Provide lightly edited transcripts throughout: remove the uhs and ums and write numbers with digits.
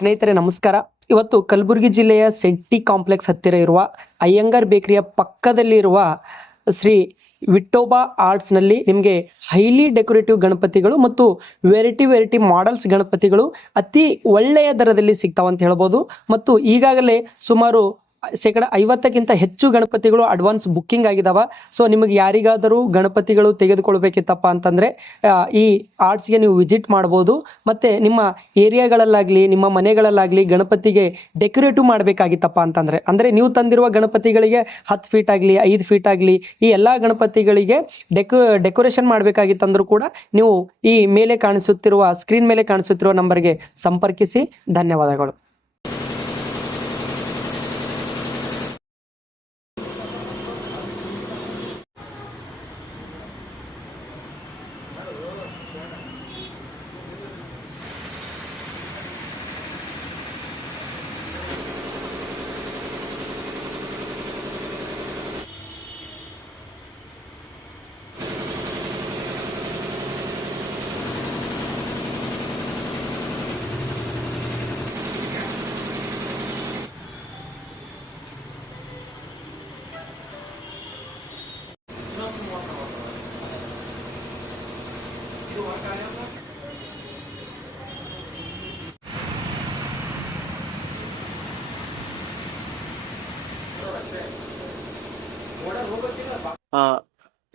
ಸ್ನೇಹಿತರೆ ನಮಸ್ಕಾರ. ಇವತ್ತು ಕಲಬುರಗಿ ಜಿಲ್ಲೆಯ ಸೆಂಟಿ ಕಾಂಪ್ಲೆಕ್ಸ್ ಹತ್ತಿರ ಇರುವ ಅಯ್ಯಂಗಾರ್ ಬೇಕರಿಯ ಪಕ್ಕದಲ್ಲಿರುವ ಶ್ರೀ ವಿಠೋಬಾ ಆರ್ಟ್ಸ್ನಲ್ಲಿ ನಿಮಗೆ ಹೈಲಿ ಡೆಕೋರೇಟಿವ್ ಗಣಪತಿಗಳು ಮತ್ತು ವೆರೈಟಿ ಮಾಡೆಲ್ಸ್ ಗಣಪತಿಗಳು ಅತಿ ಒಳ್ಳೆಯ ದರದಲ್ಲಿ ಸಿಗ್ತಾವಂತ ಹೇಳ್ಬೋದು. ಮತ್ತು ಈಗಾಗಲೇ ಸುಮಾರು 50% ಹೆಚ್ಚು ಗಣಪತಿಗಳು ಅಡ್ವಾನ್ಸ್ ಬುಕ್ಕಿಂಗ್ ಆಗಿದಾವ. ಸೊ ನಿಮಗೆ ಯಾರಿಗಾದರೂ ಗಣಪತಿಗಳು ತೆಗೆದುಕೊಳ್ಬೇಕಿತ್ತಪ್ಪ ಅಂತಂದರೆ ಈ ಆರ್ಟ್ಸ್ಗೆ ನೀವು ವಿಸಿಟ್ ಮಾಡ್ಬೋದು. ಮತ್ತು ನಿಮ್ಮ ಏರಿಯಾಗಳಲ್ಲಾಗಲಿ ನಿಮ್ಮ ಮನೆಗಳಲ್ಲಾಗಲಿ ಗಣಪತಿಗೆ ಡೆಕೋರೇಟಿವ್ ಮಾಡಬೇಕಾಗಿತ್ತಪ್ಪ ಅಂದರೆ ನೀವು ತಂದಿರುವ ಗಣಪತಿಗಳಿಗೆ 10 ಫೀಟ್ ಆಗಲಿ 5 ಫೀಟ್ ಆಗಲಿ ಈ ಎಲ್ಲ ಗಣಪತಿಗಳಿಗೆ ಡೆಕೋರೇಷನ್ ಮಾಡಬೇಕಾಗಿತ್ತಂದ್ರೂ ಕೂಡ ನೀವು ಈ ಮೇಲೆ ಕಾಣಿಸುತ್ತಿರುವ ಸ್ಕ್ರೀನ್ ಮೇಲೆ ಕಾಣಿಸುತ್ತಿರುವ ನಂಬರ್ಗೆ ಸಂಪರ್ಕಿಸಿ. ಧನ್ಯವಾದಗಳು.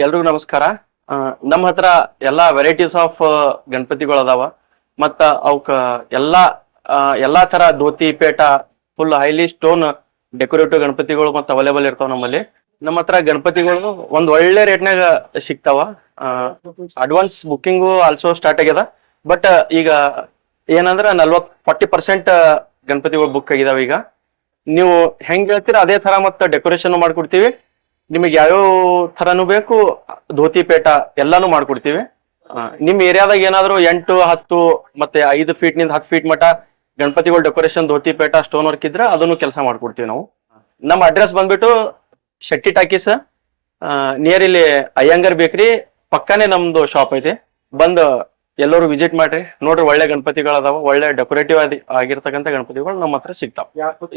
ಎಲ್ರಿಗೂ ನಮಸ್ಕಾರ. ನಮ್ಮ ಹತ್ರ ಎಲ್ಲಾ ವೆರೈಟೀಸ್ ಆಫ್ ಗಣಪತಿಗಳು ಅದಾವ. ಮತ್ತ ಅವಕ್ಕ ಎಲ್ಲಾ ತರ ಧೋತಿ ಪೇಟ ಫುಲ್ ಹೈಲಿ ಸ್ಟೋನ್ ಡೆಕೋರೇಟಿವ್ ಗಣಪತಿಗಳು ಮತ್ತೆ ಅವೈಲೇಬಲ್ ಇರ್ತಾವ ನಮ್ಮಲ್ಲಿ. ನಮ್ಮ ಹತ್ರ ಗಣಪತಿಗಳು ಒಂದ್ ಒಳ್ಳೆ ರೇಟ್ನಾಗ ಸಿಗ್ತಾವ. ಅಡ್ವಾನ್ಸ್ ಬುಕ್ಕಿಂಗು ಆಲ್ಸೋ ಸ್ಟಾರ್ಟ್ ಆಗ್ಯದ. ಬಟ್ ಈಗ ಏನಂದ್ರ 40% ಗಣಪತಿಗಳು ಬುಕ್ ಆಗಿದಾವ. ಈಗ ನೀವು ಹೆಂಗ್ ಹೇಳ್ತೀರ ಅದೇ ತರ ಮತ್ತ ಡೆಕೋರೇಷನ್ ಮಾಡ್ಕೊಡ್ತೀವಿ. ನಿಮಗೆ ಯಾವ್ಯಾವ ಥರನೂ ಬೇಕು ಧೋತಿ ಪೇಟ ಎಲ್ಲಾನು ಮಾಡ್ಕೊಡ್ತೀವಿ. ನಿಮ್ ಏರಿಯಾದಾಗ ಏನಾದ್ರು 8, 10 ಮತ್ತೆ 5 ಫೀಟ್ ನಿಂದ 10 ಫೀಟ್ ಮಟ ಗಣಪತಿಗಳು ಡೆಕೋರೇಷನ್ ಧೋತಿ ಪೇಟ ಸ್ಟೋನ್ ವರ್ಕ್ ಇದ್ರೆ ಅದನ್ನು ಕೆಲಸ ಮಾಡ್ಕೊಡ್ತೀವಿ ನಾವು. ನಮ್ಮ ಅಡ್ರೆಸ್ ಬಂದ್ಬಿಟ್ಟು ಶೆಟ್ಟಿ ಟಾಕೀಸ್ ನಿಯರ್ ಇಲ್ಲಿ ಅಯ್ಯಂಗಾರ್ ಬೇಕರಿ ಪಕ್ಕಾನೇ ನಮ್ದು ಶಾಪ್ ಐತಿ. ಬಂದು ಎಲ್ಲರೂ ವಿಸಿಟ್ ಮಾಡ್ರಿ, ನೋಡ್ರಿ. ಒಳ್ಳೆ ಗಣಪತಿಗಳು ಅದಾವ, ಒಳ್ಳೆ ಡೆಕೋರೇಟಿವ್ ಆಗಿರ್ತಕ್ಕಂಥ ಗಣಪತಿಗಳು ನಮ್ಮ ಹತ್ರ ಸಿಗ್ತಾವ.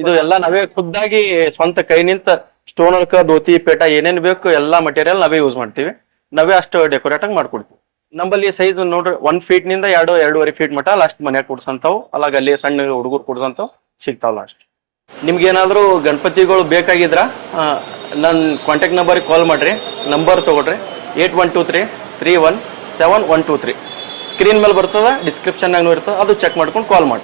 ಇದು ಎಲ್ಲ ನಾವೇ ಖುದ್ದಾಗಿ ಸ್ವಂತ ಕೈ ನಿಂತ ಸ್ಟೋನ್ ವರ್ಕ್ ಧೋತಿ ಪೇಟ ಏನೇನ್ ಬೇಕು ಎಲ್ಲಾ ಮಟೀರಿಯಲ್ ನಾವೇ ಯೂಸ್ ಮಾಡ್ತೀವಿ. ನಾವೇ ಅಷ್ಟು ಡೆಕೋರೇಟ್ ಆಗಿ ಮಾಡ್ಕೊಡ್ತೀವಿ. ನಮ್ಮಲ್ಲಿ ಸೈಜ್ ನೋಡ್ರಿ 1 ಫೀಟ್ ನಿಂದ 2.5 ಫೀಟ್ ಮಟ ಲಾಸ್ಟ್ ಮನ್ಯಾಗ ಕೊಡ್ಸಂತಾವ್, ಅಲ್ಲಾಗ ಅಲ್ಲಿ ಸಣ್ಣ ಹುಡುಗರು ಕೊಡ್ಸಂತಾವ್ ಸಿಗ್ತಾವ ಲಾಸ್ಟ್. ನಿಮ್ಗೆ ಏನಾದ್ರು ಗಣಪತಿಗಳು ಬೇಕಾಗಿದ್ರ ನನ್ನ ಕಾಂಟ್ಯಾಕ್ಟ್ ನಂಬರ್ಗೆ ಕಾಲ್ ಮಾಡ್ರಿ. ನಂಬರ್ ತಗೊಳ್ರಿ 8123317123. ಸ್ಕ್ರೀನ್ ಮೇಲೆ ಬರ್ತದ, ಡಿಸ್ಕ್ರಿಪ್ಷನ್ ಇರ್ತದ, ಅದು ಚೆಕ್ ಮಾಡ್ಕೊಂಡು ಕಾಲ್ ಮಾಡಿ.